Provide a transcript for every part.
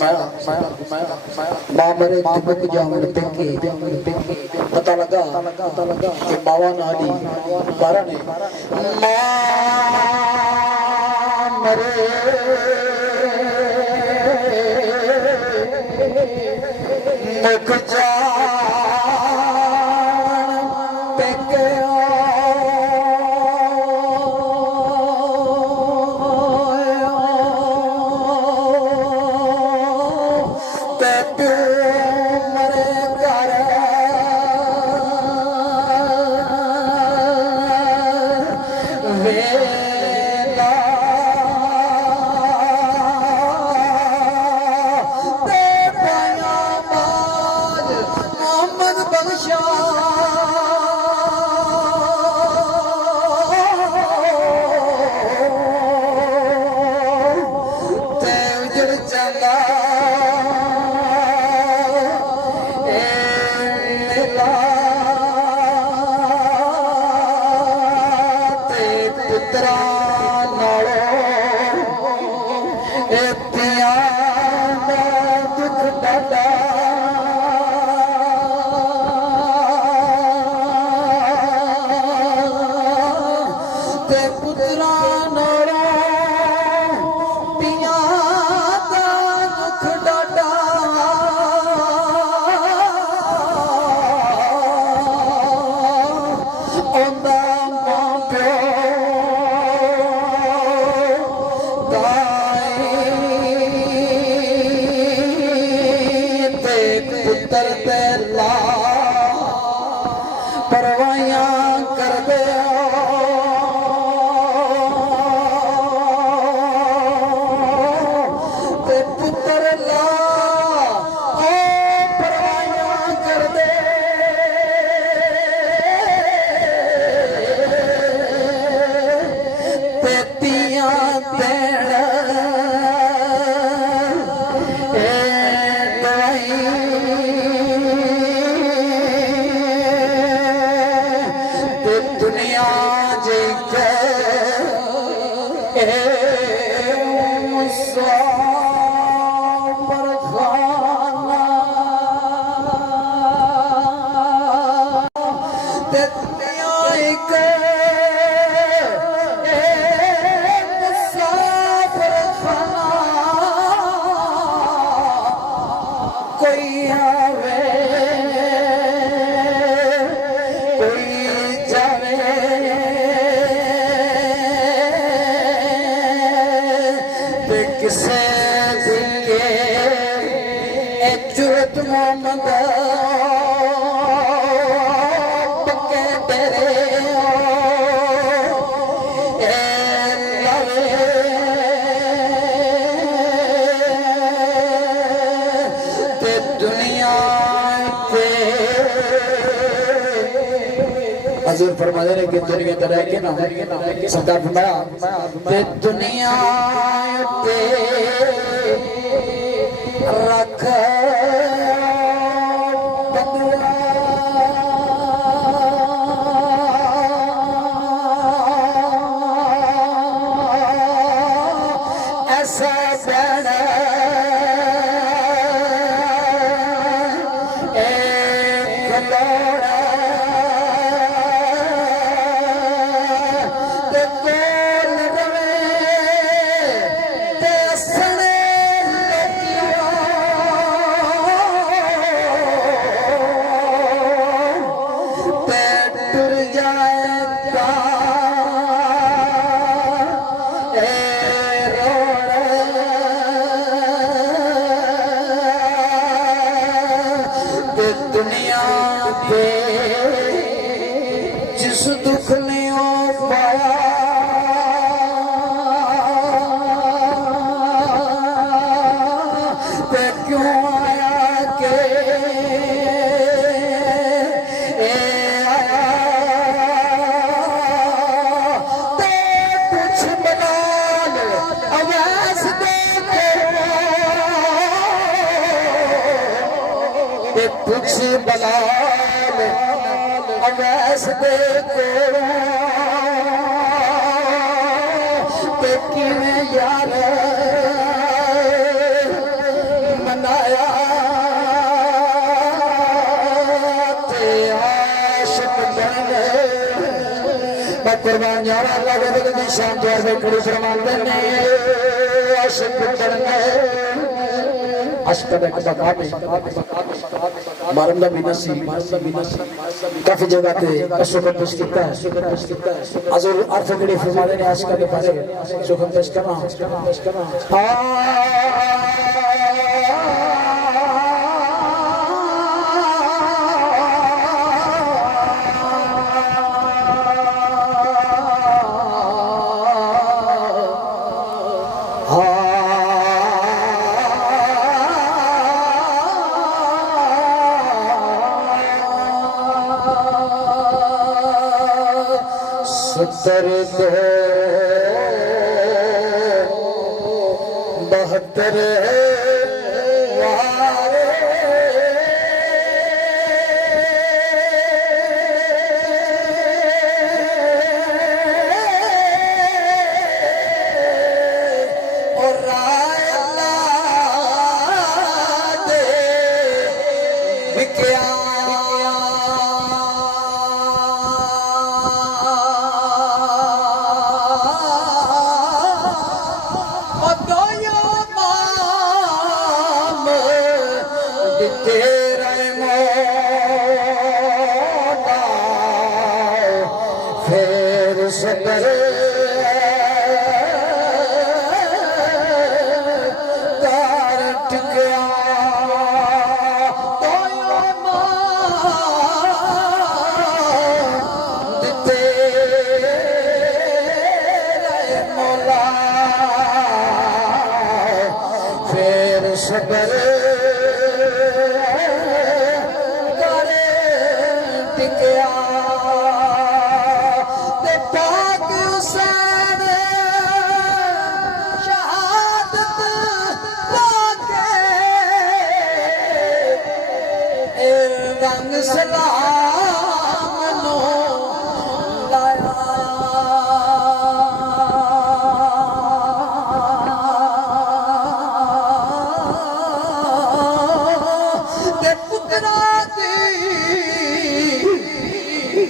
मां मरे तिबक जावन पेके पता लगा कि मावा नाली कारण मां मरे मुख जान पेके हजूर फरमाते हैं कि दुनिया तरह के ना सरकार फरमाया ते दुनिया ते रख ऐसा दुनिया पे जिस दुख ने पाया ते क्यों आया के आया ते कुछ बना लो अवैस दे कुछ बलाल अवैस दे किवें यार बनाया ते आशिक बने मैं कुर्बान जावा अल्लाह के दिल दी शान द्वार में खड़ी फरमाते ने आशिक बने आशिक का मकाम मारंदा बिनसी काफी जगह पे शुक्र पेश किया है हजूर अर्थ के फरमाते ने आशिक के बारे शुक्र पेश करना सत्तर दो 72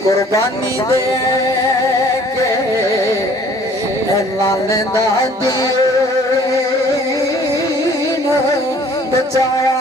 कुर्बानी दे के लाल दा दीन बचाया